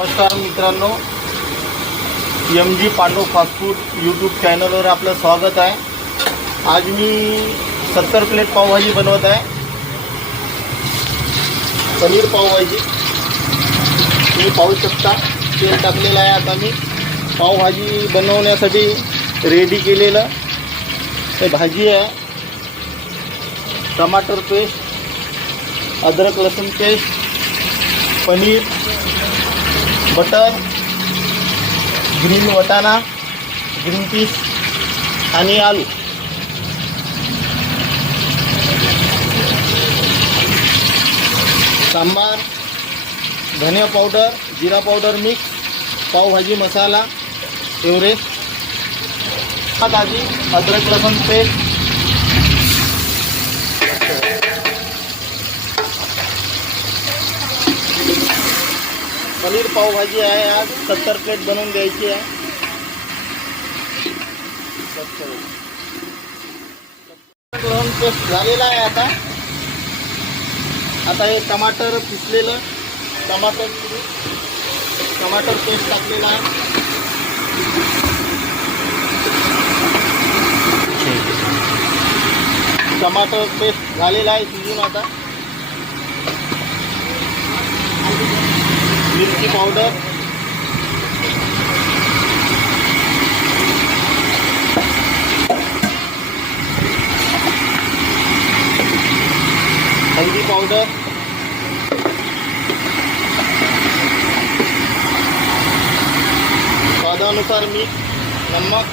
नमस्कार मित्रांनो, MG Pandav fast food YouTube चॅनलवर आपलं स्वागत आहे. आज मी 70 प्लेट पावभाजी बनवत आहे. पनीर पावभाजी तुम्ही पाहू शकता. तेल टाकलेलं आहे. आता मी पावभाजी बनवण्यासाठी रेडी केलेलं हे भाजी आहे. टमाटर पेस्ट, अद्रक लसूण पेस्ट, पनीर, बटर, ग्रीन वटाणा, ग्रीन पीस आणि आलू. सांबार, धनिया पावडर, जिरा powder mix, pav bhaji masala Everest, भाजी, अद्रक लसूण पेस्ट, पनीर पावभाजी आहे. आज 70 प्लेट बनवून द्यायची आहे. लसूण पेस्ट झालेला आहे. आता हे टमाटर पिसलेलं टमाटर पेस्ट टाकलेलं आहे. टमाटर पेस्ट झालेला आहे शिजून. आता मिरची पावडर, हल्दी पावडर, स्वादानुसार मीठ, नमक,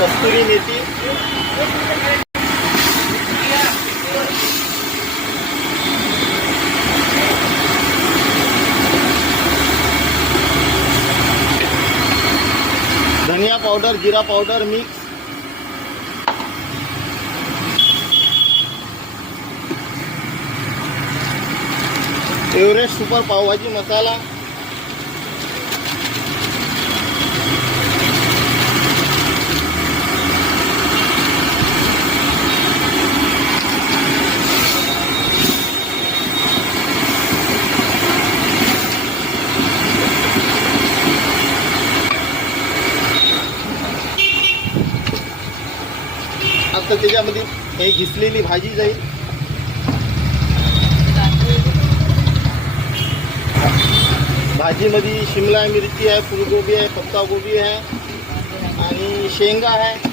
कस्तुरी मेथी, धनिया पावडर, जिरा powder mix, Everest super pav bhaji masala, आता त्याच्यामध्ये काही घिसलेली भाजी जाईल. भाजीमध्ये शिमला मिरची आहे, फुलगोबी आहे, पत्तागोबी आहे आणि शेंगा आहे.